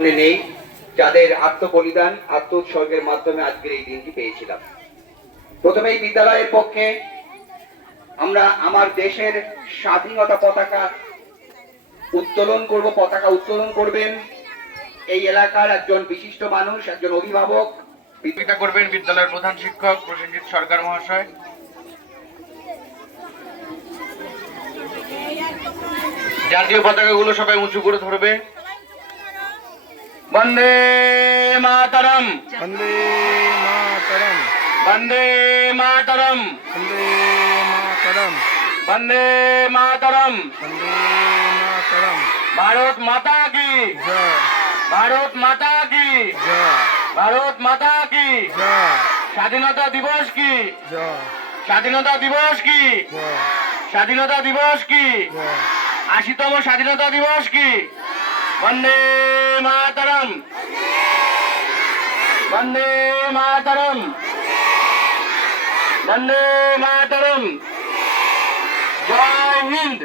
নেই, যাদের আত্মবলিদান আত্মোৎসর্গের মাধ্যমে আজকের এই দিনটি পেয়েছিলাম। প্রথমে এই বিদ্যালয়ের পক্ষে আমরা আমার দেশের স্বাধীনতা পতাকা উত্তোলন করব। পতাকা উত্তোলন করবেন এই এলাকার একজন বিশিষ্ট মানুষ, একজন অভিভাবক। বিদ্যা করবেন বিদ্যালয়ের প্রধান শিক্ষক প্রসেনজিৎ সরকার মহাশয়। জাতীয় পতাকাগুলো সবাই উঁচু করে ধরবে। বন্দে মাতরম, বন্দে মাতরম, বন্দে মাতরম, বন্দে মাতরম, বন্দে মাতরম। বন্দে মাতরম। ভারত মাতা কি জয়, ভারত মাতা কি জয়, ভারত মাতা কি। জয়, স্বাধীনতা দিবস কি জয়, স্বাধীনতা দিবস কি জয়, স্বাধীনতা দিবস কি জয়। ৮০তম স্বাধীনতা দিবস কি। বন্দে মাতরম, বন্দে মাতরম, বন্দে মাতরম। জয় হিন্দ।